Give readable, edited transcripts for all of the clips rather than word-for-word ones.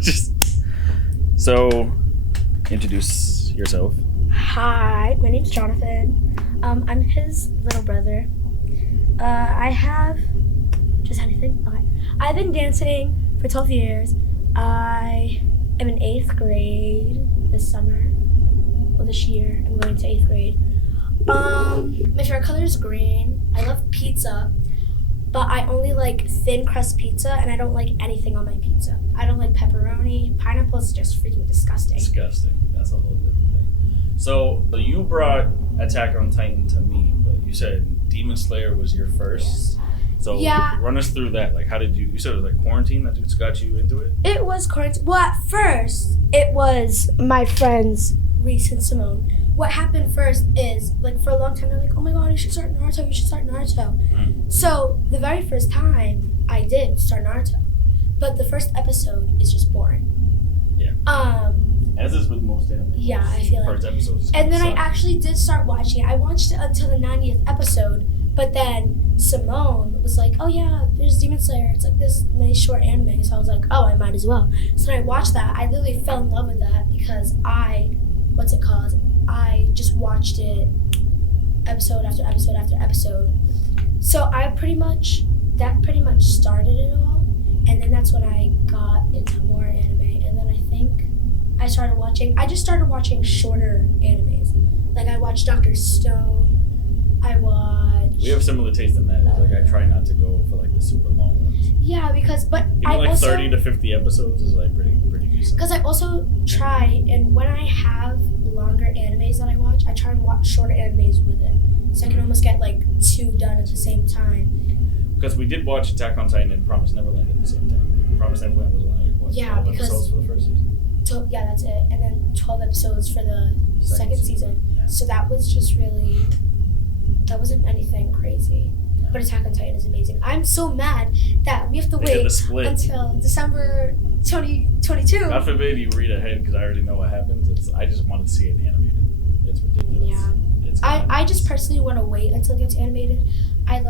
Just so, introduce yourself. Hi, my name's Jonathan. I'm his little brother. I have just anything. Okay, I've been dancing for 12 years. I am in 8th grade this summer. Well, this year I'm going to 8th grade. My favorite color is green. I love pizza, but I only like thin crust pizza, and I don't like anything on my pizza. I don't like pepperoni. Pineapple is just freaking disgusting. Disgusting. That's a whole different thing. So you brought Attack on Titan to me, but you said Demon Slayer was your first. Yes. So Yeah. Run us through that. Like, how did you said it was like quarantine that just got you into it? It was quarantine. Well, at first, it was my friends, Reese and Simone. What happened first is, like, for a long time, they're like, oh my god, you should start Naruto. So, the very first time, I did start Naruto. But the first episode is just boring. Yeah. As is with most anime. Yeah, I feel like. First episodes. And then I actually did start watching it. I watched it until the 90th episode, but then Simone was like, oh yeah, there's Demon Slayer. It's like this nice short anime. So I was like, oh, I might as well. So I watched that. I literally fell in love with that because I just watched it episode after episode after episode. So that pretty much started it all. And then that's when I got into more anime. And then I think I just started watching shorter animes. Like I watched Dr. Stone. We have similar taste in that. Like I try not to go for like the super long ones. Yeah, Even I like also 30 to 50 episodes is like pretty decent. because I also try, and when I have longer animes that I watch, I try and watch shorter animes with it, so I can almost get like 2 done at the same time. Because we did watch Attack on Titan and Promised Neverland at the same time. Promised Neverland was only like what? Yeah, 12 because- episodes for the first season. Yeah, that's it, and then 12 episodes for the second season. Yeah. So that was just really, that wasn't anything crazy. But Attack on Titan is amazing. I'm so mad that we have to They did wait the split. until December 2022. God forbid you read ahead because I already know what happens. I just wanted to see it animated. It's ridiculous. Yeah. I just personally want to wait until it gets animated. I'm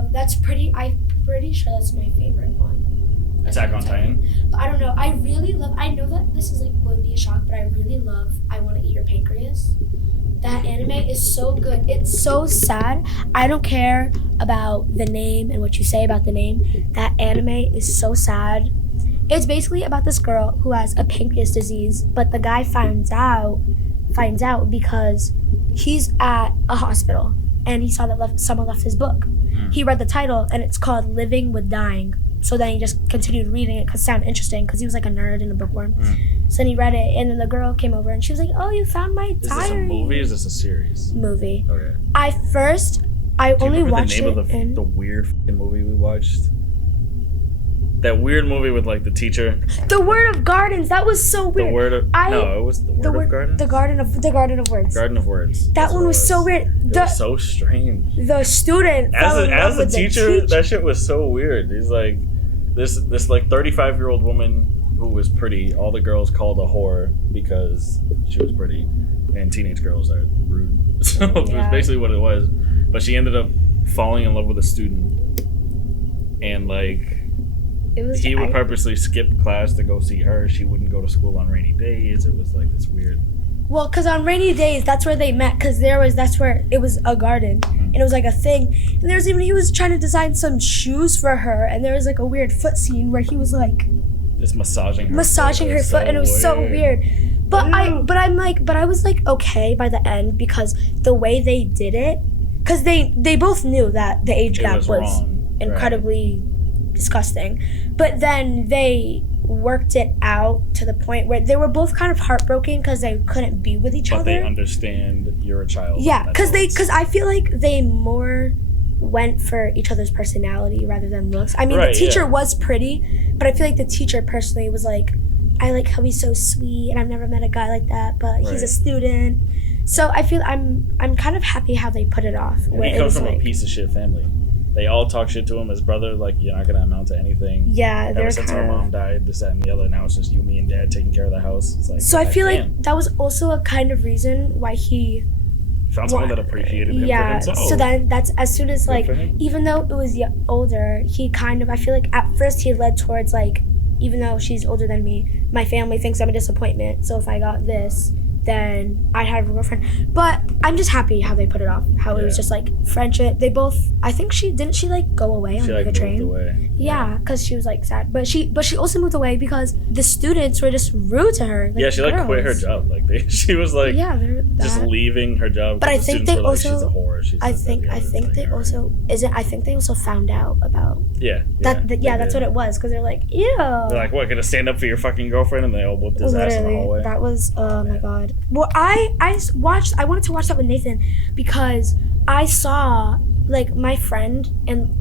pretty sure that's my favorite one. Attack on Titan. But I don't know. I know that this is would be a shock, but I really love I Want to Eat Your Pancreas. That anime is so good. It's so sad. I don't care about the name and what you say about the name. That anime is so sad. It's basically about this girl who has a pancreas disease, but the guy finds out because he's at a hospital and he saw that someone left his book. He read the title and it's called Living with Dying. So then he just continued reading it because it sounded interesting because he was like a nerd and a bookworm. So then he read it and then the girl came over and she was like, oh, you found my diary. Is this a movie or is this a series? Movie. Okay. I only watched Do you remember the name of the weird f***ing movie we watched? That weird movie with like the teacher. The Word of Gardens. That was so weird. It was the Word of Gardens. The Garden of Words. Garden of Words. That one was so weird. It was so strange. The student As a teacher, that shit was so weird. He's like this like 35-year-old woman who was pretty. All the girls called a whore because she was pretty, and teenage girls are rude. So it was basically what it was. But she ended up falling in love with a student, and like. He would purposely skip class to go see her. She wouldn't go to school on rainy days. It was like this weird. Well, because on rainy days, that's where they met. Because that's where it was a garden, and it was like a thing. And he was trying to design some shoes for her, and there was like a weird foot scene where he was like just massaging her foot, and it was so weird. But I was like okay by the end because the way they did it, because they both knew that the age gap was incredibly disgusting, but then they worked it out to the point where they were both kind of heartbroken because they couldn't be with each other. But they understand you're a child. Yeah, because I feel like they more went for each other's personality rather than looks. I mean, the teacher was pretty, but I feel like the teacher personally was like, I like how he's so sweet, and I've never met a guy like that, but he's a student. So I feel I'm kind of happy how they put it off. And he comes from a piece of shit family. They all talk shit to him. His brother, like, you're not gonna amount to anything. Yeah, ever since our mom died, this, that, and the other. Now it's just you, me, and dad taking care of the house. It's like, so I feel like that was also a kind of reason why he found someone that appreciated him for himself. So then that's as soon as like, even though it was older, he kind of, I feel like at first he led towards like even though she's older than me, my family thinks I'm a disappointment. So if I got this, then I'd have a girlfriend. But I'm just happy how they put it off. How it was just like friendship. They both. I think she like go away on She like like the train. moved away. Yeah, because she was like sad. But she also moved away because the students were just rude to her. Like, Yeah, she like quit her job. Like she was like they're just leaving her job. But I think they also. She's a whore. I think they also isn't. I think they also found out about. That's what it was. Because they're like, ew. They're like, what? Gonna stand up for your fucking girlfriend? And they all whooped his ass in the hallway. That was oh my god. Well, I wanted to watch that with Nathan because I saw like my friend and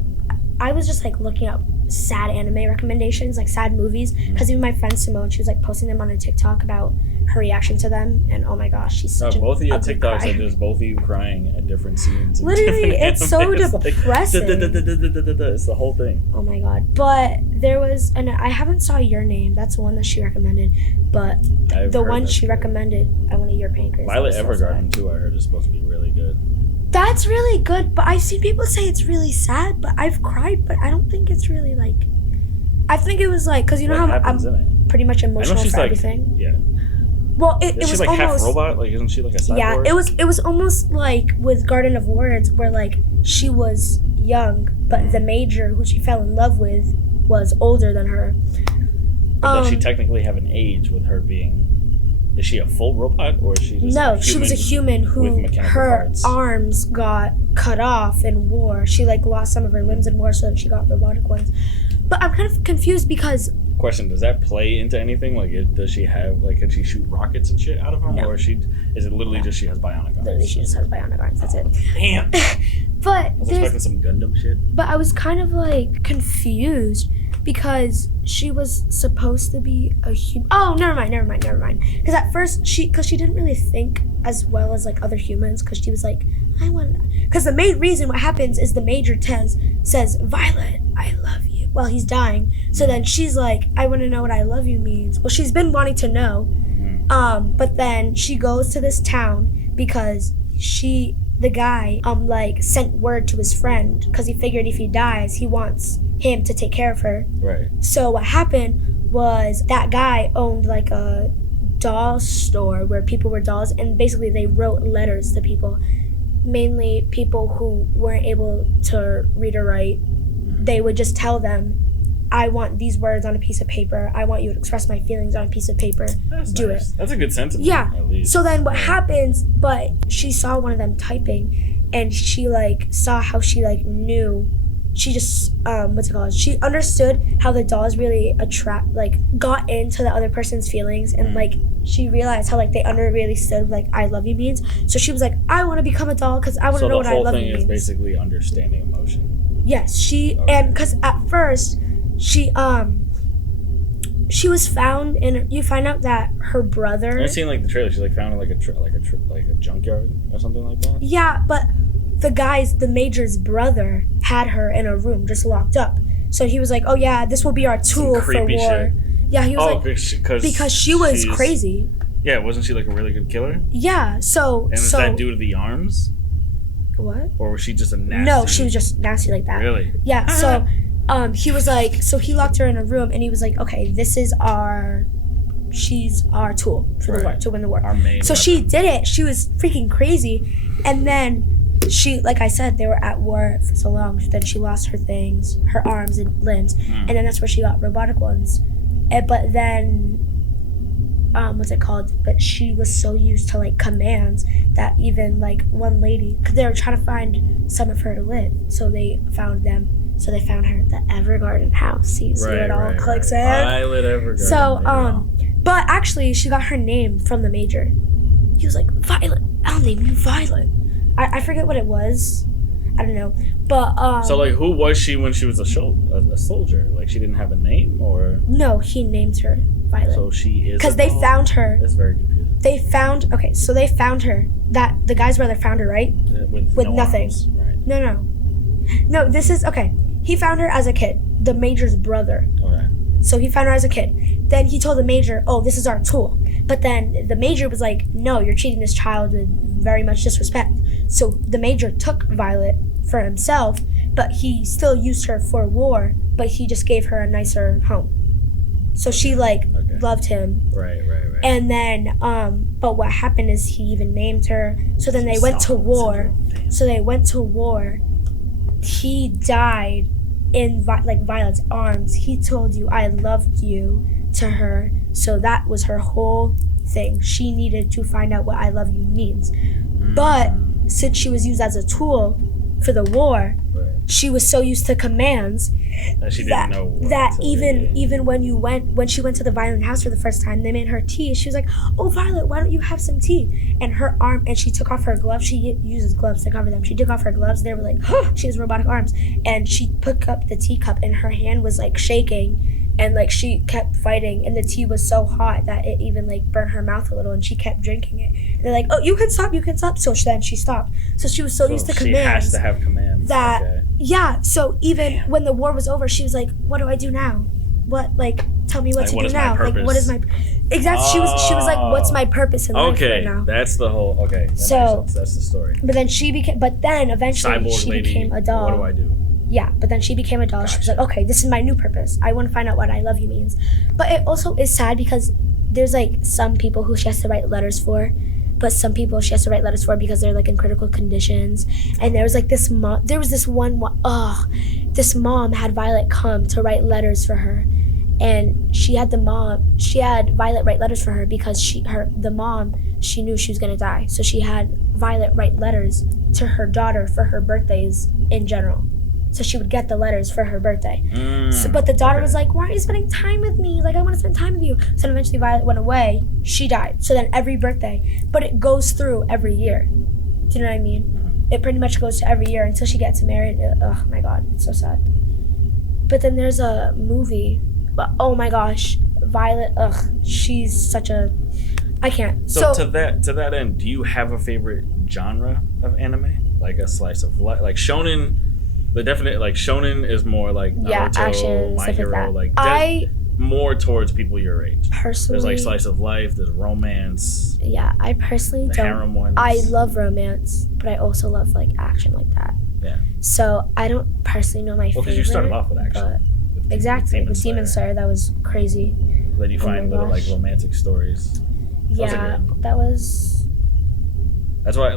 I was just like looking up sad anime recommendations, like sad movies, because even my friend Simone, she was like posting them on her TikTok about her reaction to them, and oh my gosh, she's such both of your ugly TikToks cry. are just both of you crying at different scenes. Literally, it's so depressing. It's the whole thing. Oh my god. But there was, and I haven't saw Your Name. That's the one that she recommended. But the one she recommended, I Want to Eat Your Pancreas. Violet Evergarden too, I heard, is supposed to be really good. That's really good, but I've seen people say it's really sad, but I've cried, but I don't think it's really like, I think it was like, because you know how I'm pretty much emotional for everything. Yeah. Well, it was like almost half robot. Like, isn't she like a cyborg? Yeah, it was almost like with Garden of Words, where like she was young, but the major who she fell in love with was older than her. But does she technically have an age with her being? Is she a full robot or is she just No, she was a human who her parts? Arms got cut off in war. She like lost some of her limbs in war, so she got robotic ones. But I'm kind of confused because. Question: does that play into anything? Like, does she have like? Can she shoot rockets and shit out of them, No. or is it literally just she has bionic arms? Literally, she just has bionic arms. That's it. Damn. But I was expecting some Gundam shit. But I was kind of like confused because she was supposed to be a human. Oh, never mind. Because at first she didn't really think as well as like other humans. Because she was like, I want. Because the main reason what happens is the major says, Violet, I love you, while he's dying. So then she's like, I want to know what I love you means. Well, she's been wanting to know. But then she goes to this town because the guy like sent word to his friend because he figured if he dies, he wants him to take care of her. Right. So what happened was that guy owned like a doll store where people were dolls, and basically they wrote letters to people, mainly people who weren't able to read or write. They would just tell them, I want these words on a piece of paper. I want you to express my feelings on a piece of paper. That's Do nice. it. That's a good sentiment. Yeah. At least. So then what happens, but she saw one of them typing and she like saw how she like knew. She just, what's it called? She understood how the dolls really got into the other person's feelings, and like she realized how like they really stood like I love you means. So she was like, I want to become a doll because I want to know what I love you means. So the whole thing is basically understanding emotion. Yes, and because at first she was found and you find out that her brother. I've seen like the trailer. She's like found in like a junkyard or something like that. Yeah, but the major's brother had her in a room just locked up. So he was like, oh yeah, this will be our tool for war. Shit. Yeah, he was because she was crazy. Yeah, wasn't she like a really good killer? Yeah, so. And is that due to the arms? What? Or was she just a nasty? No, she was just nasty like that. Really? Yeah, so he was like, so he locked her in a room and he was like, okay, she's our tool for the war, to win the war. Our main so weapon. she did it. She was freaking crazy. And then she, like I said, they were at war for so long. Then she lost her things, her arms and limbs. And then that's where she got robotic ones. But then, what's it called? But she was so used to like commands that even like one lady, because they were trying to find somewhere for her to live. So they found them. So they found her at the Evergarden house. See where it all clicks in. Violet Evergarden. So, but actually, she got her name from the major. He was like, Violet, I'll name you Violet. I forget what it was. I don't know. But, so, like, who was she when she was a soldier? Like, she didn't have a name, or? No, he named her Violet. So she is. Because they found her. That's very confusing. They found her. That the guy's brother found her, right? With no nothing. Arms, right. No, this is, okay. He found her as a kid. The major's brother. Okay. So he found her as a kid. Then he told the major, oh, this is our tool. But then the major was like, no, you're treating this child with very much disrespect. So the major took Violet for himself, but he still used her for war, but he just gave her a nicer home. So she loved him. Right. And then, but what happened is he even named her. So then they went to war. He died in Violet's arms. He told you, "I loved you," to her. So that was her whole thing. She needed to find out what "I love you" means. But since she was used as a tool for the war, she was so used to commands she didn't know that even when she went to the Violent House for the first time, they made her tea. She was like, "Oh, Violet, why don't you have some tea?" And her arm, and she took off her gloves. She uses gloves to cover them. She took off her gloves. They were like, she has robotic arms. And she picked up the teacup, and her hand was like shaking. And she kept fighting, and the tea was so hot that it even burnt her mouth a little, and she kept drinking it. And they're like, "Oh, you can stop. So then she stopped. So she was so used to commands. She has to have commands. Yeah. So even when the war was over, she was like, "What do I do now? What tell me what to do now? What is my exactly?" She was like, "What's my purpose in life right now?" That's the whole. That makes sense. That's the story. But then eventually Cyborg she lady, became a doll. What do I do? Yeah, but then she became a doll. Gotcha. She was like, "Okay, this is my new purpose. I want to find out what 'I love you' means." But it also is sad because there's some people who she has to write letters for, but some people she has to write letters for because they're in critical conditions. And there was this mom. There was this one. This mom had Violet come to write letters for her, and she had Violet write letters for her because the mom knew she was gonna die, so she had Violet write letters to her daughter for her birthdays in general. So she would get the letters for her birthday. But the daughter was like, "Why aren't you spending time with me? I want to spend time with you." So then eventually Violet went away. She died. So then every birthday. But it goes through every year. Do you know what I mean? It pretty much goes to every year until she gets married. Oh my God, it's so sad. But then there's a movie. But oh my gosh, Violet, she's such a... I can't. So to that end, do you have a favorite genre of anime? Like a slice of life? Shonen... The definite shonen is more Naruto, action, My Hero, more towards people your age. Personally, there's slice of life, there's romance. Yeah, I personally don't. Harem ones. I love romance, but I also love action like that. Yeah. So I don't personally know my favorite. Well, because you started off with action. Exactly, with Demon Slayer, that was crazy. Then you find little romantic stories. Yeah, that was. That's why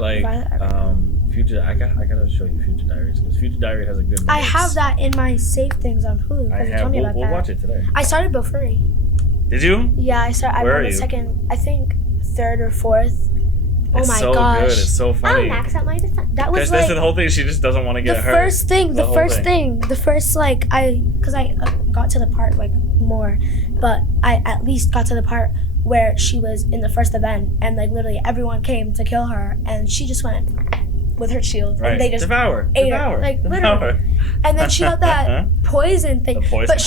Future, I gotta show you Future Diaries because Future Diary has a good mix. I have that in my saved things on Hulu because you told me about that. We'll watch it today. I started Bofuri. Did you? Yeah, I started. Where I'm on the second, I think third or fourth. It's so good. It's so funny. I'll max out my defense. That was that's the whole thing. She just doesn't want to get hurt. The first because I got to the part more, but I at least got to the part where she was in the first event and literally everyone came to kill her and she just went with her shield, and they just ate her, literally. And then she got that poison thing, but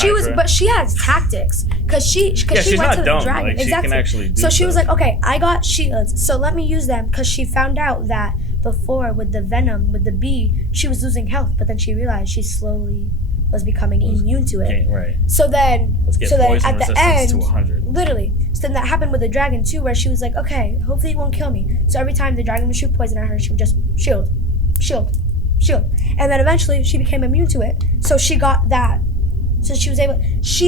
she has tactics because she went to the dragon. She can actually do so she stuff. was like, "Okay, I got shields, so let me use them," because she found out that before with the venom with the bee, she was losing health, but then she realized she slowly was becoming immune to it. Right. So then at the end, to 100. literally. So then that happened with the dragon too, where she was like, "Okay, hopefully it won't kill me." So every time the dragon would shoot poison at her, she would just shield. And then eventually she became immune to it. So she got that. So she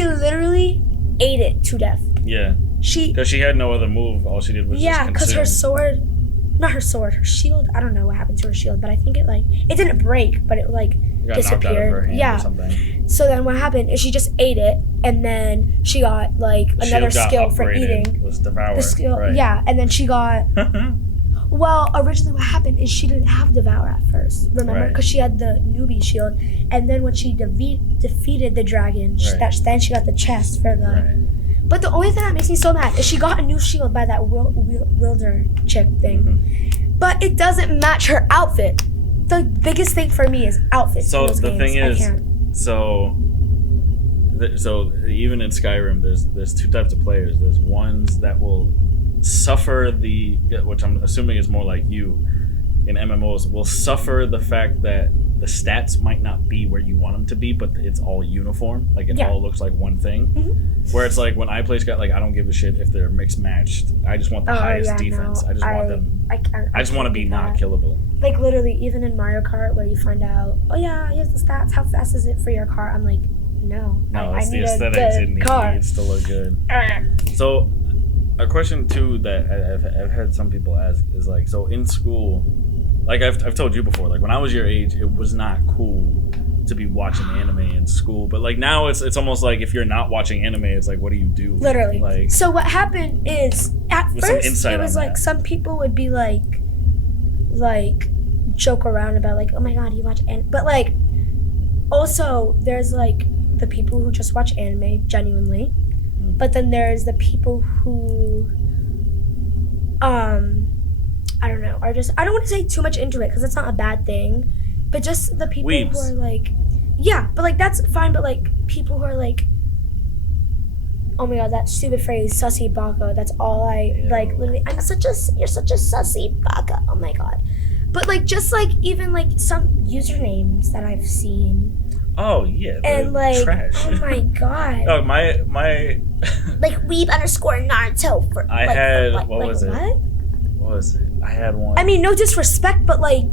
literally ate it to death. Yeah. Because she had no other move. All she did was just because her shield, I don't know what happened to her shield, but I think it didn't break, but it disappeared. Knocked out of her hand or something. So then what happened is she just ate it, and then she got another skill for eating. Was devour. The skill, right. yeah, and then she got. Well, originally what happened is she didn't have Devour at first, remember? Because she had the newbie shield, and then when she defeated the dragon, then she got the chest for the... Right. But the only thing that makes me so mad is she got a new shield by that Wilder chick thing. Mm-hmm. But it doesn't match her outfit. The biggest thing for me is outfits. So the thing is, so even in Skyrim, there's two types of players. There's ones that will suffer which I'm assuming is more like you in MMOs, will suffer the fact that the stats might not be where you want them to be, but it's all uniform. It all looks like one thing. Mm-hmm. Where it's when I play Sky, I don't give a shit if they're mixed matched. I just want the highest defense. No, I just want them. I just want to be not killable. Literally, even in Mario Kart, where you find out, oh yeah, here's the stats. How fast is it for your car? I'm like, No. No, I it's the need aesthetics. It car. needs to look good. So, a question too that I've had some people ask is like, so in school, like I've told you before, like when I was your age, it was not cool to be watching anime in school. But like now, it's almost like if you're not watching anime, it's like, what do you do? Literally. Like, So what happened is at With some first insight it was on like that. some people would be like joke around about like, oh my god, you watch anime, but like also there's like the people who just watch anime genuinely, but then there's the people who I don't know, are just, I don't want to say too much into it because it's not a bad thing, but just the people Weebs. who are like, yeah, but like that's fine, but like people who are like, oh my god, that stupid phrase, sussy baka, that's all I, Ew. like, literally, you're such a sussy baka, oh my god. But like, just like, even like some usernames that I've seen, oh yeah, and like, trash. oh my god. Oh, my Like, weeb_Naruto for, I like, had like, what like, was it? what? What was it? I had one. I mean, no disrespect, but like,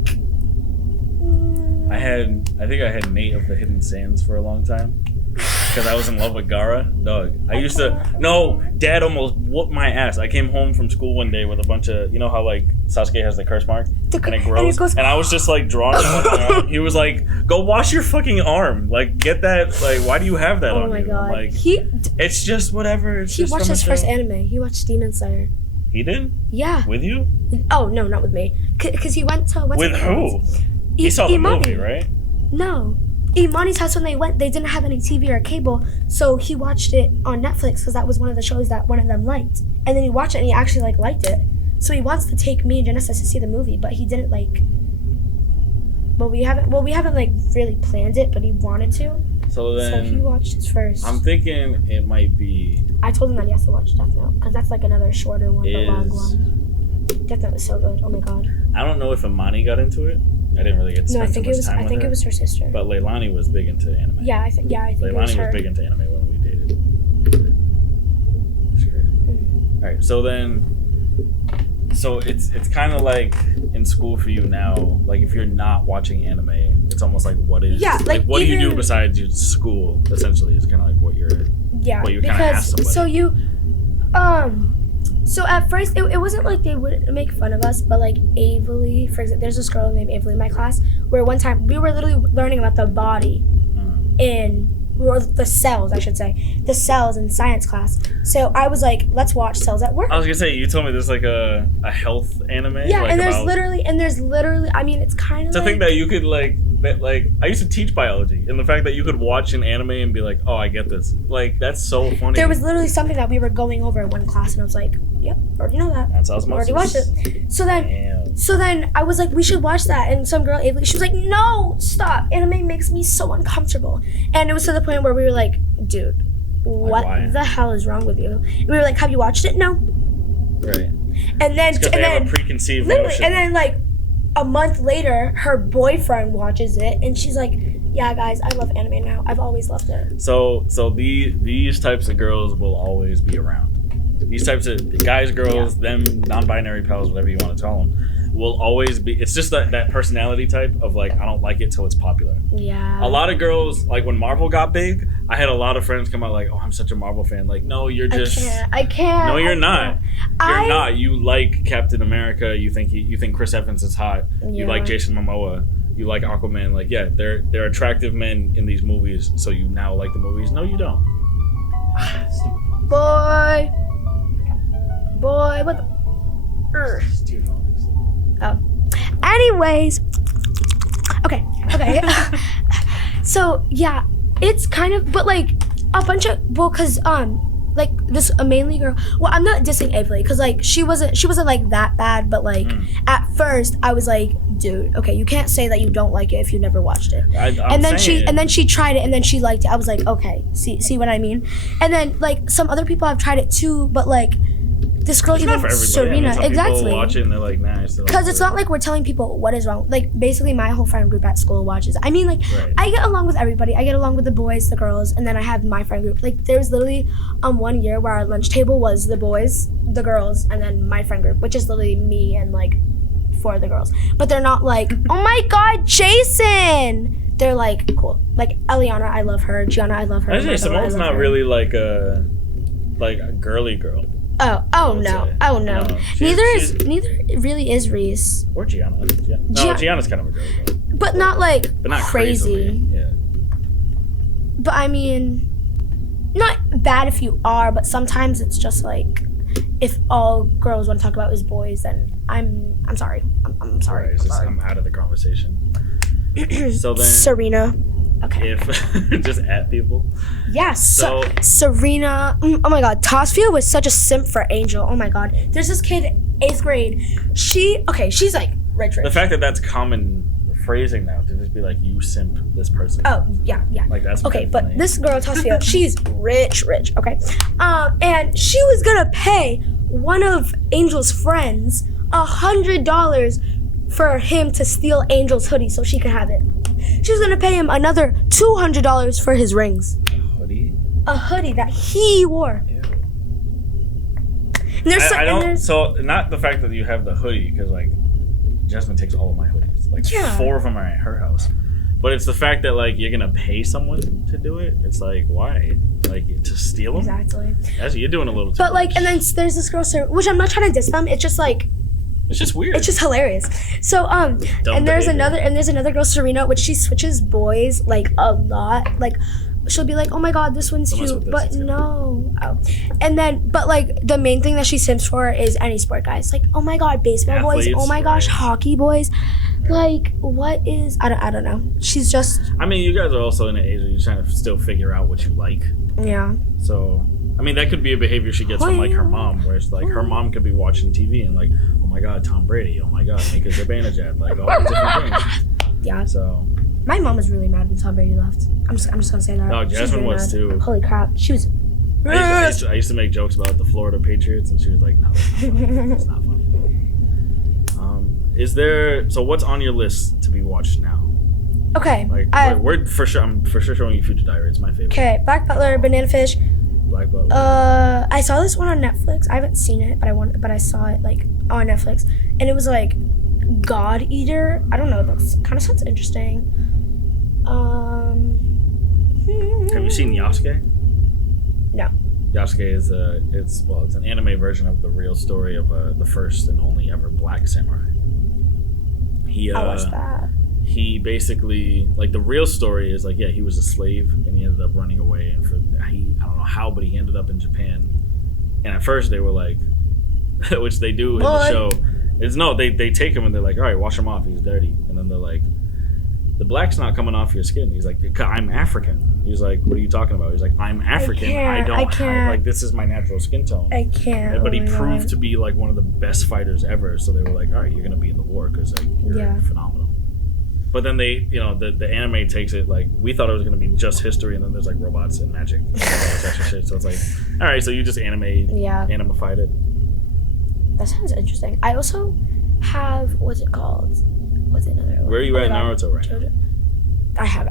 I think I had Nate of the Hidden Sands for a long time because I was in love with Gara. Dog, I used to. No, Dad almost whooped my ass. I came home from school one day with a bunch of, you know how like Sasuke has the curse mark and it grows, and I was just like drawing it on my arm. He was like, "Go wash your fucking arm. Like, get that. Like, why do you have that oh on my you?" god. I'm like, He it's just whatever. It's just watched from a his first show. anime. He watched Demon Slayer. He did Yeah. with you. Oh no, not with me. Cause he went to what's With it called? who? He saw the Imani. movie, right? No. Imani's house, when they went, they didn't have any TV or cable, so he watched it on Netflix because that was one of the shows that one of them liked. And then he watched it and he actually like liked it. So he wants to take me and Genesis to see the movie, but he didn't like. But we haven't like really planned it, but he wanted to. So So he then watched his first. I'm thinking it might be. I told him that he has to watch Death Note because that's like another shorter one, but long Is one. Death Note is so good. Oh my god. I don't know if Imani got into it. I didn't really get to No, I spend think too it much was. time I with think her. it was her sister. But Leilani was big into anime. Yeah, I think it was Leilani her. was big into anime when we dated. That's crazy. Mm-hmm. All right, so then, so it's kind of like in school for you now. Like if you're not watching anime, it's almost like what is Yeah, like what do you do even- besides your school? Essentially, is kind of like what you're. Yeah, Well, you kinda asked somebody. so you, so at first it wasn't like they would make fun of us, but like Avery, for example, there's this girl named Avery in my class where one time we were literally learning about the body or the cells, I should say, the cells in science class. So I was like, let's watch Cells at Work. I was gonna say you told me there's like a health anime. Yeah, like and there's about- literally, I mean, it's kind of to like, think that you could like I used to teach biology, and the fact that you could watch an anime and be like, oh, I get this, like that's so funny. there was literally something that we were going over in one class, and I was like, yep, already know that. That's Already osmosis. watched it. So then. Damn. So then I was like, we should watch that. And some girl, Avery, she was like, no, stop. Anime makes me so uncomfortable. And it was to the point where we were like, dude, what why? the hell is wrong with you? And we were like, have you watched it? No. Right. And then, Because they have a preconceived literally, notion. and then like a month later, her boyfriend watches it. And she's like, yeah, guys, I love anime now. I've always loved it. So these types of girls will always be around. These types of guys, girls, them non-binary pals, whatever you want to call them, will always be. It's just that personality type of like, I don't like it till it's popular. Yeah. A lot of girls, like when Marvel got big, I had a lot of friends come out like, oh, I'm such a Marvel fan. Like, no, you're just. I can't. No, you're I not. can't. You're not. You like Captain America. You think Chris Evans is hot. You Yeah. like Jason Momoa. You like Aquaman. Like, yeah, they're attractive men in these movies. So you now like the movies. No, you don't. Boy, what the? Oh. Anyways. Okay. So yeah, it's kind of, but like a bunch of, well, cause like this mainly girl. Well, I'm not dissing Avery, cause like she wasn't like that bad, but like at first I was like, dude, okay, you can't say that you don't like it if you never watched it. I'm saying. And then she tried it and then she liked it. I was like, okay, see what I mean? And then like some other people have tried it too, but like this girl, It's not for everybody. Serena, some exactly. People watch it and they're like, nah. I still don't Because it's do it. not like we're telling people what is wrong. Like, basically, my whole friend group at school watches. I mean, like, Right. I get along with everybody. I get along with the boys, the girls, and then I have my friend group. Like, there was literally 1 year where our lunch table was the boys, the girls, and then my friend group, which is literally me and, like, for the girls, but they're not like, oh my god, Jason. They're like cool. Like Eliana, I love her. Gianna, I love her. I say Simone's not really like a girly girl. Oh no. Neither really is Reese. Or Gianna. Yeah. No, Gianna's kind of a girly girl. But not like but not crazy. Yeah. But I mean, not bad if you are, but sometimes it's just like, if all girls want to talk about is boys, then I'm sorry. I'm sorry. Right, I'm out of the conversation. So then, Serena. Okay. If just at people. Yes. So Serena. Oh my God. Tasvia was such a simp for Angel. Oh my God. There's this kid, 8th grade. She's like rich. The fact that that's common phrasing now to just be like, you simp this person. Oh yeah. Like that's okay. Funny. But this girl Tasvia, she's rich. Okay. And she was gonna pay one of Angel's friends $100 for him to steal Angel's hoodie so she could have it. She was gonna pay him another $200 for his rings. A hoodie that he wore. Ew. And so not the fact that you have the hoodie, because like Jasmine takes all of my hoodies. Like 4 of them are at her house. But it's the fact that like you're gonna pay someone to do it. It's like, why? Like to steal them? Exactly. Actually, you're doing a little too But like, much. and then there's this girl, which I'm not trying to diss them. It's just like, it's just weird. It's just hilarious. So and there's another girl, Serena, which she switches boys like a lot. Like she'll be like, oh my God, this one's cute, but no. And then, but like the main thing that she simps for is any sport guys. Like, oh my God, baseball Athletes, boys. Oh my gosh, right. hockey boys. Like, what is? I don't know. She's just. I mean, you guys are also in an age where you're trying to still figure out what you like. Yeah. So, I mean, that could be a behavior she gets from like her mom, where it's like her mom could be watching TV and like, oh my God, Tom Brady. Oh my God, Nico Zibanejad. Like all these different things. Yeah. So. My mom was really mad when Tom Brady left. I'm just gonna say that. No, Jasmine really was mad. too. Holy crap, she was. I used to make jokes about the Florida Patriots, and she was like, "No, that's not funny at all." Is there? So, what's on your list to be watched now? Okay. Like, we're for sure. I'm for sure showing you Future Diary. It's my favorite. Okay, Black Butler, Banana Fish. Black Butler. I saw this one on Netflix. I haven't seen it, but I saw it like on Netflix, and it was like God Eater. I don't know. That kind of sounds interesting. Have you seen Yasuke? No. Yasuke is it's an anime version of the real story of the first and only ever black samurai. I watched that. He basically, like, the real story is like, yeah, he was a slave and he ended up running away, and I don't know how, but he ended up in Japan. And at first they were like, which they do in the show, they take him and they're like, all right, wash him off, he's dirty. And then they're like, the black's not coming off your skin. He's like, I'm African. He's like, what are you talking about? He's like, I'm African. I can't. Like, this is my natural skin tone. I can't. But he proved to be like one of the best fighters ever. So they were like, all right, you're gonna be in the war because like you're phenomenal. But then they, the anime takes it like, we thought it was gonna be just history, and then there's like robots and magic and all this extra shit. So it's like, all right, so you just animified it. That sounds interesting. I also have, what's it called? What's another one? Where are you at Naruto right now?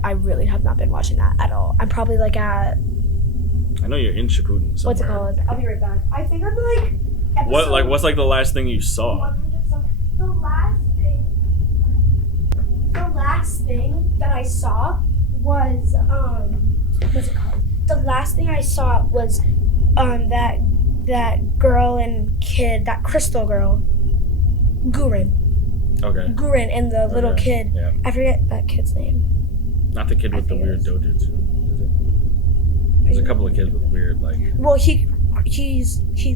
I really have not been watching that at all. I'm probably like at. I know you're in Shippuden somewhere. What's it called? I'll be right back. I think I'm like. What's like the last thing you saw? The last thing that I saw was what's it called? The last thing I saw was that girl and kid, that crystal girl, Gurren. Okay. Gurren and the little kid. Yeah. I forget that kid's name. Not the kid with the weird dojutsu, is it? There's a couple of kids with weird like. Well, he's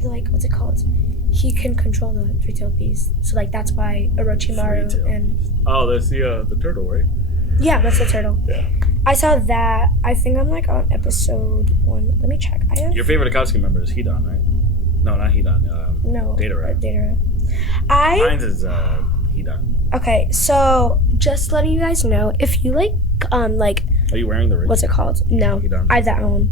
like, what's it called? He can control the three-tailed beast. So like that's why Orochimaru and. Oh, that's the turtle, right? Yeah, that's the turtle. Yeah. I saw that. I think I'm like on episode 1. Let me check. Your favorite Akatsuki member is Hidan, right? No, not Hidan. No. Datara. Datara. Mine is Hidan. Okay, so just letting you guys know, if you like. Are you wearing the ring? What's it called? No, Hidan. I have that one.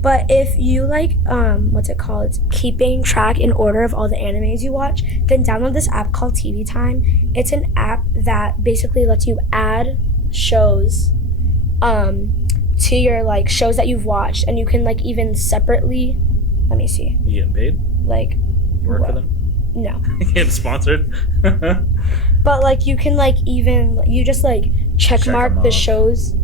But if you like, what's it called? Keeping track in order of all the animes you watch, then download this app called TV Time. It's an app that basically lets you add shows, to your like shows that you've watched, and you can like even separately. Let me see. You getting paid? Like. You work for them? No. Get sponsored. But like you can like even you just like check mark the shows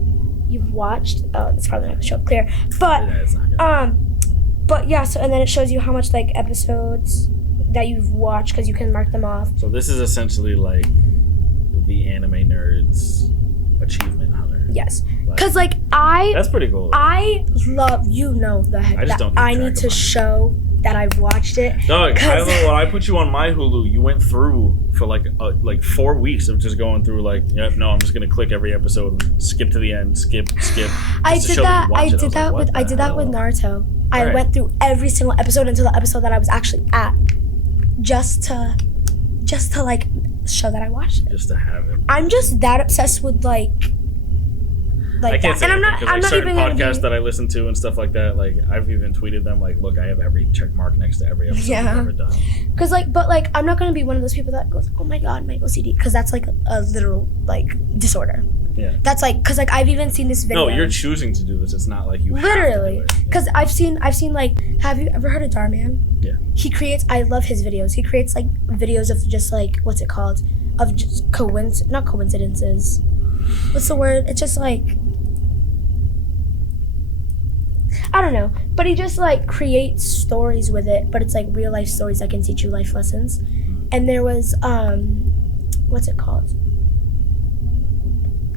you've watched. Oh, that's probably not gonna show up clear. But Yeah, it's not good. but yeah, so and then it shows you how much like episodes that you've watched because you can mark them off. So this is essentially like the anime nerds achievement hunter. Yes. Because like I That's pretty cool. I love the heck I just that don't keep I track need of to mine. show that I've watched it. No, I know when I put you on my Hulu, you went through for like 4 weeks of just going through like, yep, no, I'm just gonna click every episode, skip to the end, skip. I did that with Naruto. I Right. went through every single episode until the episode that I was actually at, just to like show that I watched it. Just to have it. I'm just that obsessed with like I can't that. say And I'm anything, not 'cause, like, certain even gonna podcasts be, that I listen to and stuff like that. Like I've even tweeted them like, look, I have every check mark next to every episode Yeah. I've ever done. Cause like, but like, I'm not gonna be one of those people that goes, oh my god, my OCD, because that's like a literal like disorder. Yeah. That's like, cause like I've even seen this video. No, you're choosing to do this. It's not like you Literally, have to do it. cause I've seen like, have you ever heard of Darman? Yeah. He creates. I love his videos. He creates like videos of just like what's it called? Of just not coincidences. What's the word? It's just like I don't know, but he just like creates stories with it, but it's like real life stories that can teach you life lessons. And there was what's it called?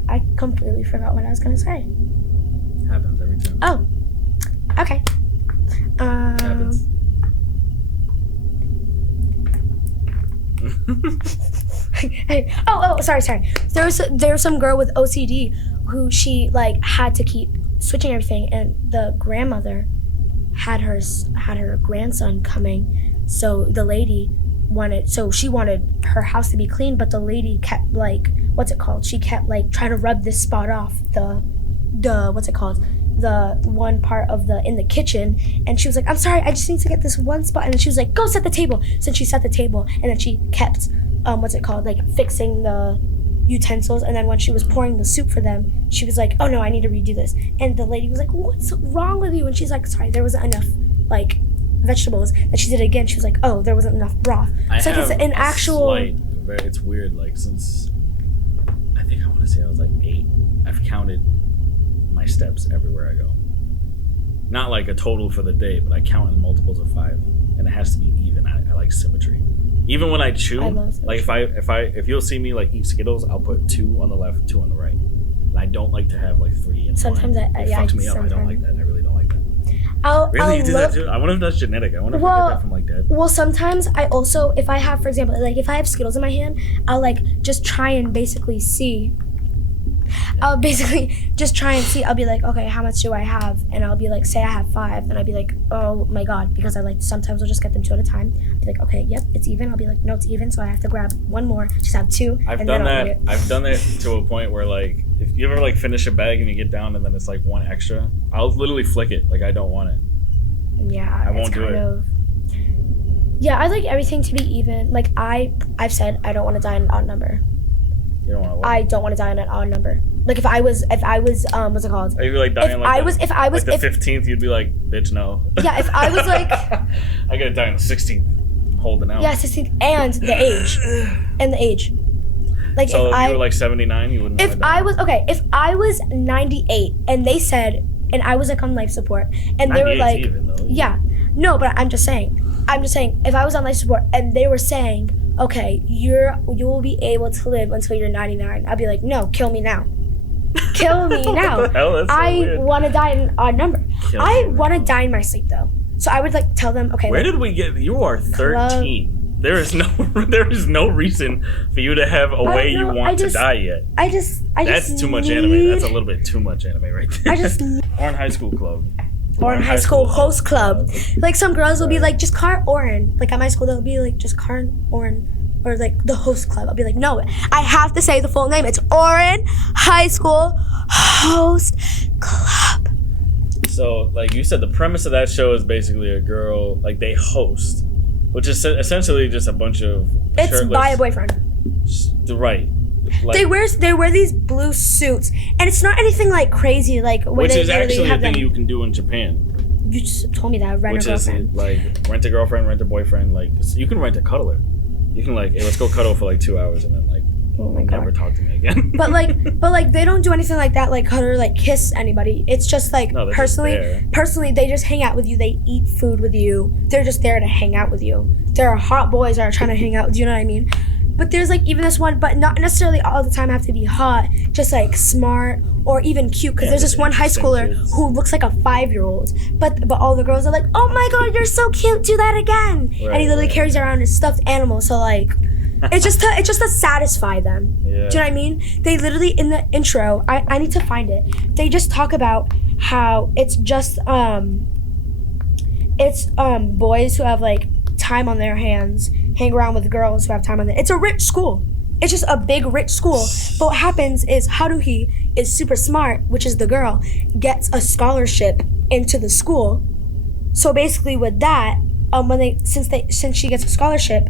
I completely forgot what I was gonna say. Happens every time. Oh, okay. Happens. Hey, sorry. There was some girl with OCD who she like had to keep switching everything, and the grandmother had her grandson coming, so the lady she wanted her house to be clean, but the lady kept like what's it called? She kept like trying to rub this spot off the what's it called? The one part of in the kitchen, and she was like, I'm sorry, I just need to get this one spot, and then she was like, go set the table. So she set the table, and then she kept what's it called, like fixing the utensils, and then when she was pouring the soup for them, she was like, oh no, I need to redo this. And the lady was like, what's wrong with you? And she's like, sorry, there wasn't enough like vegetables. And she did it again, she was like, oh, there wasn't enough broth. It's like it's an actual it's weird, like since I think I want to say I was like 8, I've counted my steps everywhere I go. Not like a total for the day, but I count in multiples of 5, and it has to be even. I like symmetry. Even when I chew, I love like if you'll see me like eat Skittles, I'll put 2 on the left, 2 on the right, and I don't like to have like 3 and sometimes 1. It fucks me up. I don't like that. I really don't like that. Really, you do that too? I wonder if that's genetic. I wonder if I get that from like dad. Well, sometimes I also, if I have, for example, like if I have Skittles in my hand, I'll like just try and basically see. I'll basically just try and see. I'll be like, okay, how much do I have? And I'll be like, say I have 5, and I'll be like, oh my god, because I like sometimes I'll just get them 2 at a time. I'll be like, okay, yep, it's even. I'll be like, no, it's even, so I have to grab 1 more, just have 2. I've done that. I've done it to a point where like if you ever like finish a bag and you get down and then it's like 1 extra, I'll literally flick it. Like I don't want it. Yeah, I won't do it. Yeah, I like everything to be even. Like I've said I don't want to die in an odd number. You don't want to. What? I don't want to die in an odd number. Like if I was, what's it called? Are you like dying if I was the 15th, you'd be like, bitch, no. Yeah, if I was like, I gotta die on the 16th. I'm holding out. Yeah, 16th, and the age. Like so if you were like 79, you wouldn't. If I was 98, and they said, and I was like on life support, and they were like, even, though. Yeah, no, but I'm just saying, if I was on life support, and they were saying, okay, you will be able to live until you're 99, I'd be like, no, kill me now. Kill me now. What the hell? That's so weird. Want to die in an odd number. I want to die in my sleep though. So I would like tell them, okay. Where did we get? You are 13. There is no reason for you to have a way you want to die yet. That's too much anime. That's a little bit too much anime right there. Orin High School Club. Orin High School Host Club. Like some girls will be like, just call Orin. Like at my school, they'll be like, just call Orin. Or like the host club. I'll be like, no, I have to say the full name. It's Orin High School Host Club. So, like you said, the premise of that show is basically a girl, like they host, which is essentially just a bunch of It's by a boyfriend. Right. Like, they wear these blue suits, and it's not anything like crazy, like which is actually a thing you can do in Japan. You just told me that. Rent a girlfriend. Which is like rent a girlfriend, rent a boyfriend. Like you can rent a cuddler. You can like, hey, let's go cuddle for like 2 hours and then like never talk to me again. but they don't do anything like that, like cuddle or like kiss anybody. It's just like personally they just hang out with you. They eat food with you. They're just there to hang out with you. There are hot boys that are trying to hang out with you. You know what I mean? But there's like even this one, but not necessarily all the time have to be hot. Just like smart or even cute. Because there's this one high schooler who looks like a 5-year-old. But all the girls are like, oh my god, you're so cute. Do that again. Right, and he literally carries around his stuffed animal. So like. It's just to satisfy them. Yeah. Do you know what I mean? They literally in the intro, I need to find it. They just talk about how it's just boys who have like time on their hands hang around with girls who have time on their. It's a rich school. It's just a big rich school. But what happens is Haruhi is super smart, which is the girl, gets a scholarship into the school. So basically with that, since she gets a scholarship,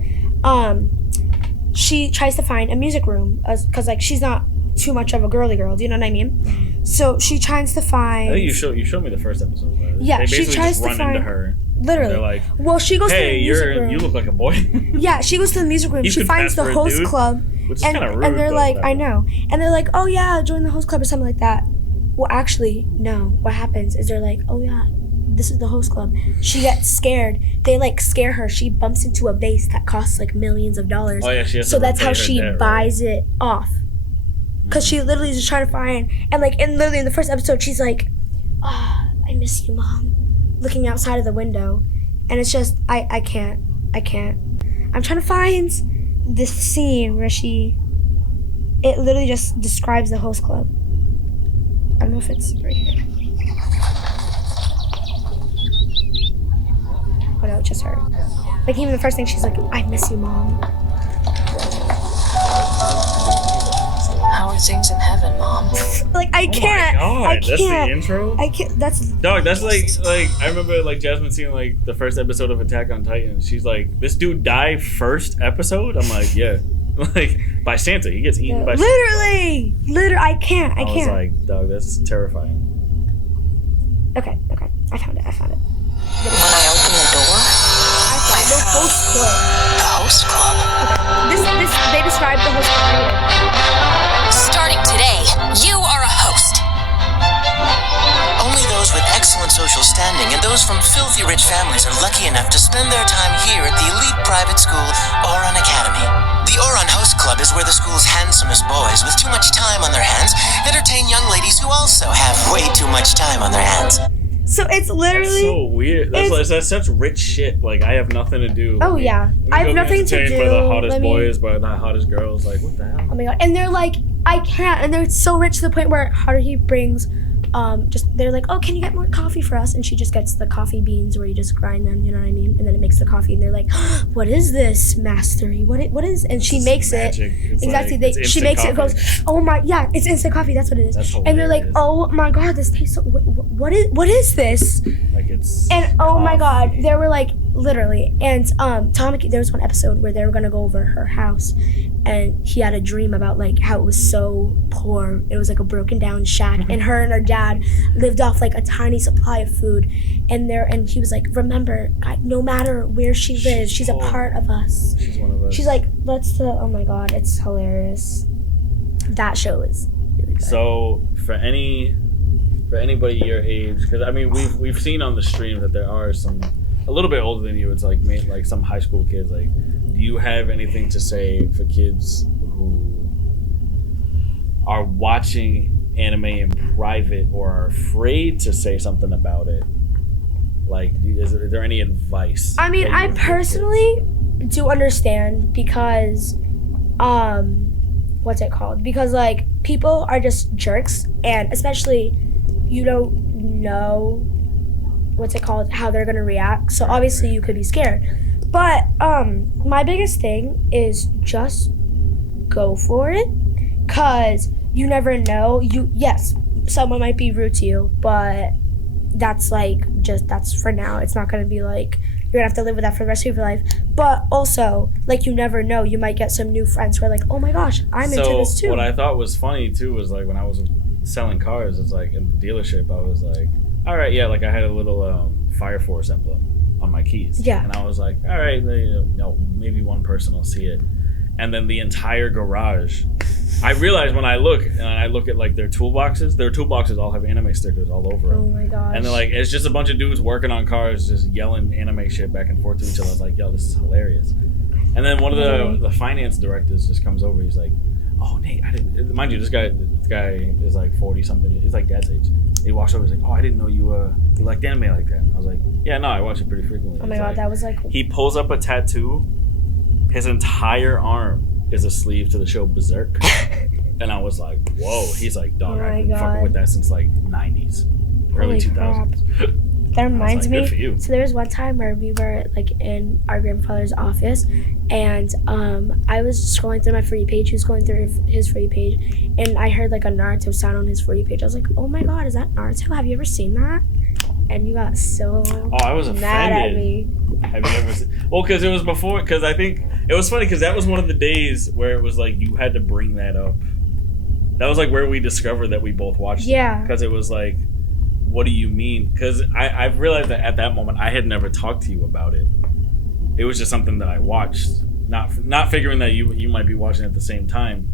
she tries to find a music room because like she's not too much of a girly girl. Do you know what I mean? So she tries to find. I think you showed me the first episode. Right? Yeah, they basically she tries just run to find into her. Literally. They're like, well, she goes to the music room. You look like a boy. Yeah, she goes to the music room. She finds the host club, which is kind of rude. And they're like, I know, and they're like, oh yeah, join the host club or something like that. Well, actually, no. What happens is they're like, oh yeah, this is the host club. She gets scared. They like scare her. She bumps into a vase that costs like millions of dollars. Oh yeah, she has so to that's how she debt, buys it off. Cause she literally is just trying to find, and like in the first episode, she's like, "Ah, oh, I miss you, Mom," looking outside of the window, and it's just I can't. I'm trying to find this scene where it literally just describes the host club. I don't know if it's right here. Oh no, it's just her. Like even the first thing she's like, I miss you, Mom. How are things in heaven, Mom? Like I can't. Oh my god, that's the intro? I can't. That's like I remember like Jasmine seeing like the first episode of Attack on Titan. She's like, this dude died first episode? I'm like, yeah. Like by Santa. He gets eaten by Literally, I can't. I was like, dog, that's terrifying. Okay. I found it. When I open the door, I found the host club. The host club? Okay. They described the host club here. Starting today, you are a host. Only those with excellent social standing and those from filthy rich families are lucky enough to spend their time here at the elite private school, Oran Academy. The Oran Host Club is where the school's handsomest boys with too much time on their hands entertain young ladies who also have way too much time on their hands. So it's literally. That's so weird. That's such rich shit. Like I have nothing to do. Oh yeah, I have nothing to do. By the hottest boys, by the hottest girls. Like what the hell? Oh my god! And they're like, I can't. And they're so rich to the point where Haruhi brings, they're like, oh, can you get more coffee for us? And she just gets the coffee beans where you just grind them. You know what I mean? And then it makes the coffee. And they're like, what is this mastery? What is? And she makes magic. It. Exactly. Like, she makes it. Goes, oh my, yeah, it's instant coffee. That's what it is. And they're like, oh my god, this tastes so. What is this? Like it's. And oh my god, there were like literally, and Tamaki. There was one episode where they were gonna go over her house, and he had a dream about like how it was so poor. It was like a broken down shack, and her and her dad lived off like a tiny supply of food, and he was like, remember, God, no matter where she lives, she's a part of us. She's one of us. She's like, oh my god, it's hilarious. That show is really good. So for anybody your age, because I mean we've seen on the stream that there are some a little bit older than you. It's like some high school kids. Like, do you have anything to say for kids who are watching anime in private or are afraid to say something about it? Like, is there any advice? I mean, I personally do understand because, what's it called? Because like people are just jerks, and especially you don't know what's it called, how they're gonna react. So obviously you could be scared. But my biggest thing is just go for it, cause you never know. Yes, someone might be rude to you, but that's for now. It's not gonna be like you're gonna have to live with that for the rest of your life. But also, like, you never know, you might get some new friends who are like, oh my gosh, I'm into this too. What I thought was funny too was like when I was selling cars, it's like in the dealership, I was like, all right, yeah, like I had a little Fire Force emblem on my keys. Yeah. And I was like, all right, no, maybe one person will see it. And then the entire garage, I realized when I look at like their toolboxes all have anime stickers all over them. Oh my gosh. And they're like, it's just a bunch of dudes working on cars, just yelling anime shit back and forth to each other. I was like, yo, this is hilarious. And then one of the finance directors just comes over. He's like, oh, Nate, I didn't, mind you, this guy is like 40 something. He's like dad's age. He walks over. He's like, oh, I didn't know you liked anime like that. And I was like, yeah, no, I watch it pretty frequently. Oh my god, that was like. He pulls up a tattoo. His entire arm is a sleeve to the show Berserk. And I was like, whoa. He's like, dog, I've been fucking with that since like 90s, early 2000s. That reminds like, me. good for you. So there was one time where we were like in our grandfather's office, and I was scrolling through my free page. He was scrolling through his free page, and I heard like a Naruto sound on his free page. I was like, "Oh my god, is that Naruto? Have you ever seen that?" And you got so I was mad offended. at me. Have you ever seen? Well, because it was before. Because I think it was funny because that was one of the days where it was like you had to bring that up. That was like where we discovered that we both watched. Yeah. Because it was like, what do you mean? Because I've realized that at that moment I had never talked to you about it. It was just something that I watched, not figuring that you might be watching at the same time.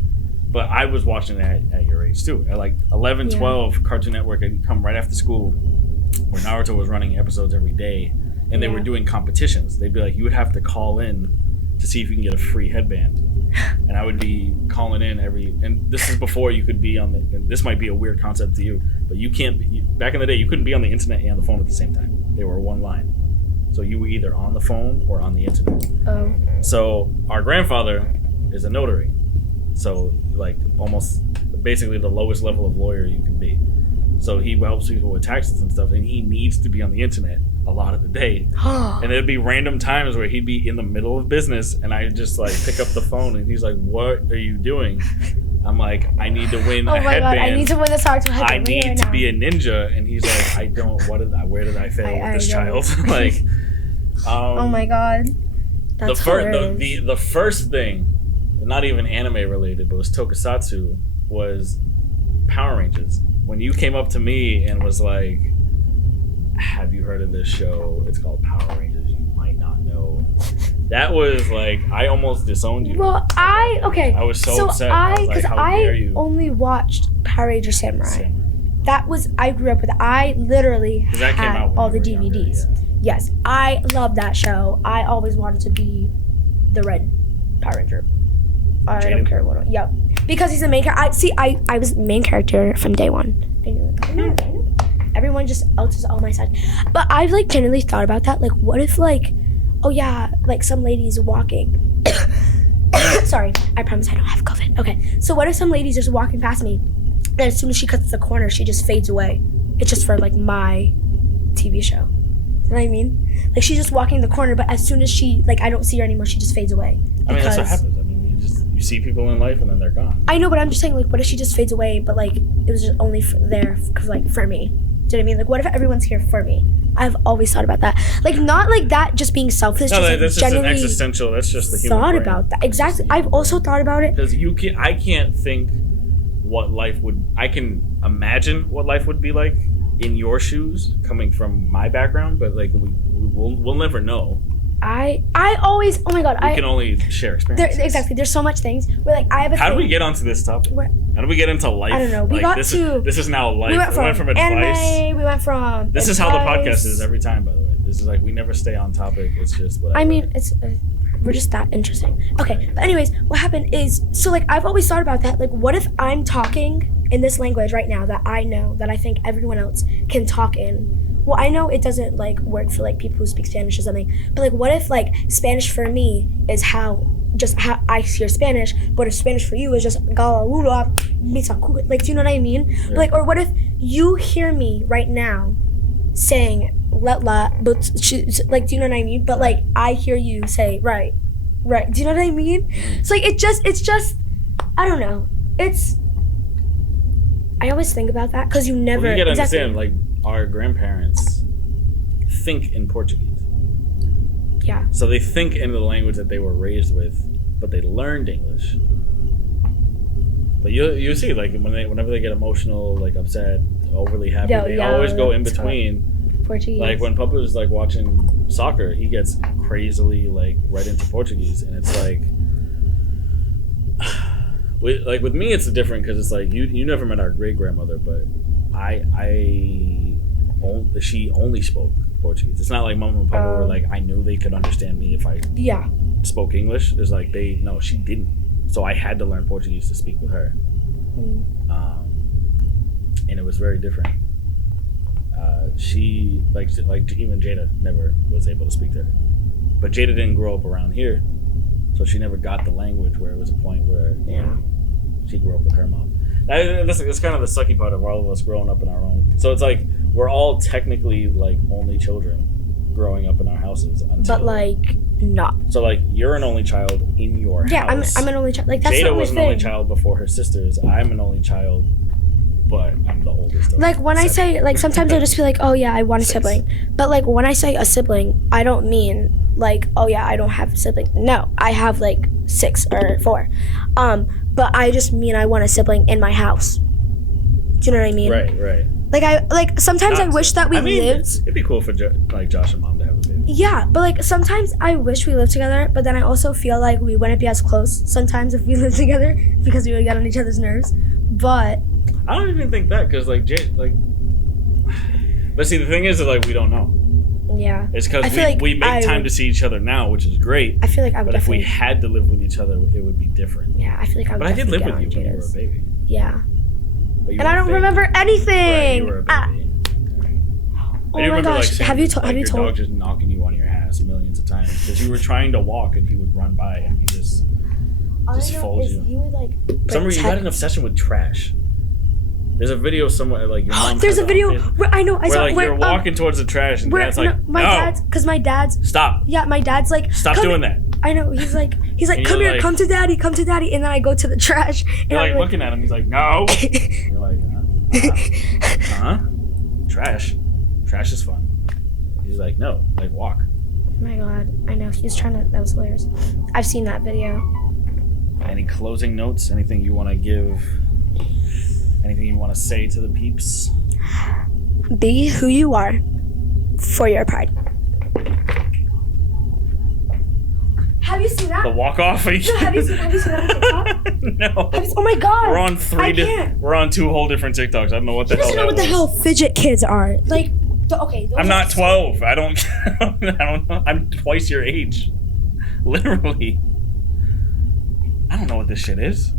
But I was watching it at your age too. At like 11, 12, Cartoon Network, I'd come right after school where Naruto was running episodes every day, and they were doing competitions. They'd be like, you would have to call in to see if you can get a free headband. And I would be calling in and this is before you could be on the, and this might be a weird concept to you, but you can't, back in the day, you couldn't be on the internet and the phone at the same time. They were one line. So you were either on the phone or on the internet. Oh. So our grandfather is a notary. So like almost basically the lowest level of lawyer you can be. So he helps people with taxes and stuff, and he needs to be on the internet a lot of the day. And there'd be random times where he'd be in the middle of business, and I'd just like pick up the phone, and he's like, "What are you doing?" I'm like, "I need to win a headband. God, I need to win this Naruto headband. I need to be a ninja." And he's like, "I don't. Where did I fail with this child?" Like, oh my god, that's the first thing, not even anime related, but was tokusatsu, was Power Rangers. When you came up to me and was like, have you heard of this show? It's called Power Rangers. You might not know. That was like, I almost disowned you. Well, I was so upset. I was like, how dare you? Only watched Power Ranger Samurai. That was, I grew up with it. I literally had all the DVDs. Younger, yeah. Yes, I love that show. I always wanted to be the red Power Ranger. I don't care what. Yep, because he's the main character. I was the main character from day one. I knew it. Everyone just else is on my side. But I've like genuinely thought about that. Like, what if like, oh yeah, like some lady's walking. Sorry, I promise I don't have COVID. Okay, so what if some lady's just walking past me, and as soon as she cuts the corner, she just fades away. It's just for like my TV show. You know what I mean? Like she's just walking the corner, but as soon as she like I don't see her anymore, she just fades away. I mean, that's what happens. I mean, you see people in life and then they're gone. I know, but I'm just saying, like, what if she just fades away, but like it was just only for me? Do you know what I mean? Like, what if everyone's here for me? I've always thought about that. Like, not like that just being selfish. No, just, that's just an existential. That's just the human thought brain. about that. Exactly. I've also thought about it. Because I can't think what life would. I can imagine what life would be like in your shoes, coming from my background, but like we'll never know. I always, oh my god, we can only share experiences. Exactly. There's so much things where like I have a How did we get onto this topic? How did we get into life? I don't know. We got this to. This is now life. We went from advice. anime. We went from. This is how the podcast is every time. By the way, this is like we never stay on topic. It's just whatever. I mean, it's we're just that interesting. Okay, but anyways, what happened is so like I've always thought about that. Like, what if I'm talking in this language right now that I know that I think everyone else can talk in? Well, I know it doesn't like work for like people who speak Spanish or something, but like what if like Spanish for me is how I hear Spanish, but if Spanish for you is just like, do you know what I mean? Yeah. Like, or what if you hear me right now saying letla, but like, do you know what I mean? But like I hear you say right, do you know what I mean? It's like it's just I don't know. I always think about that because you never. Well, you gotta understand, like our grandparents think in Portuguese. Yeah. So they think in the language that they were raised with, but they learned English. But you see, like whenever they get emotional, like upset, overly happy. Yeah, They yeah, always go in that's between. Portuguese. Like when Papa is like watching soccer, he gets crazily like right into Portuguese, and it's like, with me, it's different because it's like you never met our great grandmother, but she only spoke Portuguese. It's not like Mama and Papa were like I knew they could understand me if I spoke English. It's like she didn't, so I had to learn Portuguese to speak with her, and it was very different. She even Jada never was able to speak to her, but Jada didn't grow up around here, so she never got the language where it was a point where she grew up with her mom. That's kind of the sucky part of all of us growing up in our own. So it's like we're all technically like only children growing up in our houses. But like not. So like you're an only child in your house. Yeah, I'm an only child. Like that's Jada the only was an thing. only child before her sisters. I'm an only child, but I'm the oldest. Of like when 7. I say like sometimes I just feel like, oh yeah, I want a 6. sibling. But like when I say a sibling, I don't mean like, oh yeah, I don't have a sibling. No, I have like 6 or 4. But I just mean I want a sibling in my house. Do you know what I mean? Right. Like sometimes I wish that we lived. It'd be cool for like Josh and Mom to have a baby. Yeah, but like sometimes I wish we lived together, but then I also feel like we wouldn't be as close sometimes if we lived together because we would get on each other's nerves. But I don't even think that because but see the thing is that like we don't know. Yeah. It's because we make time to see each other now, which is great. I feel like I would. But if we had to live with each other, it would be different. Yeah, I feel like I would. But I did live with you when you were a baby. Yeah. And I don't remember anything. Right, you were a baby. Oh my gosh! Have you told? Your dog just knocking you on your ass millions of times because you were trying to walk and he would run by and he just folds you. He would like. For some reason, you had an obsession with trash. There's a video somewhere like your mom. There's a video where I know I saw where you're walking towards the trash and Dad's like, because my dad's. Stop. Yeah, my dad's like. Stop doing that. I know. He's like, come here, come to daddy, and then I go to the trash. And you're like looking at him. He's like, no. You're like, trash. Trash is fun. He's like, no, like walk. Oh my god, I know. He was trying to. That was hilarious. I've seen that video. Any closing notes? Anything you want to give? Anything you want to say to the peeps? Be who you are for your pride. Have you seen that? The walk off? No, have you seen that on TikTok? No. Oh my god. We're on we're on 2 whole different TikToks. I don't know what the hell. He doesn't know what the hell fidget kids are. Like, okay. I'm not 12. I don't know. I'm twice your age. Literally. I don't know what this shit is.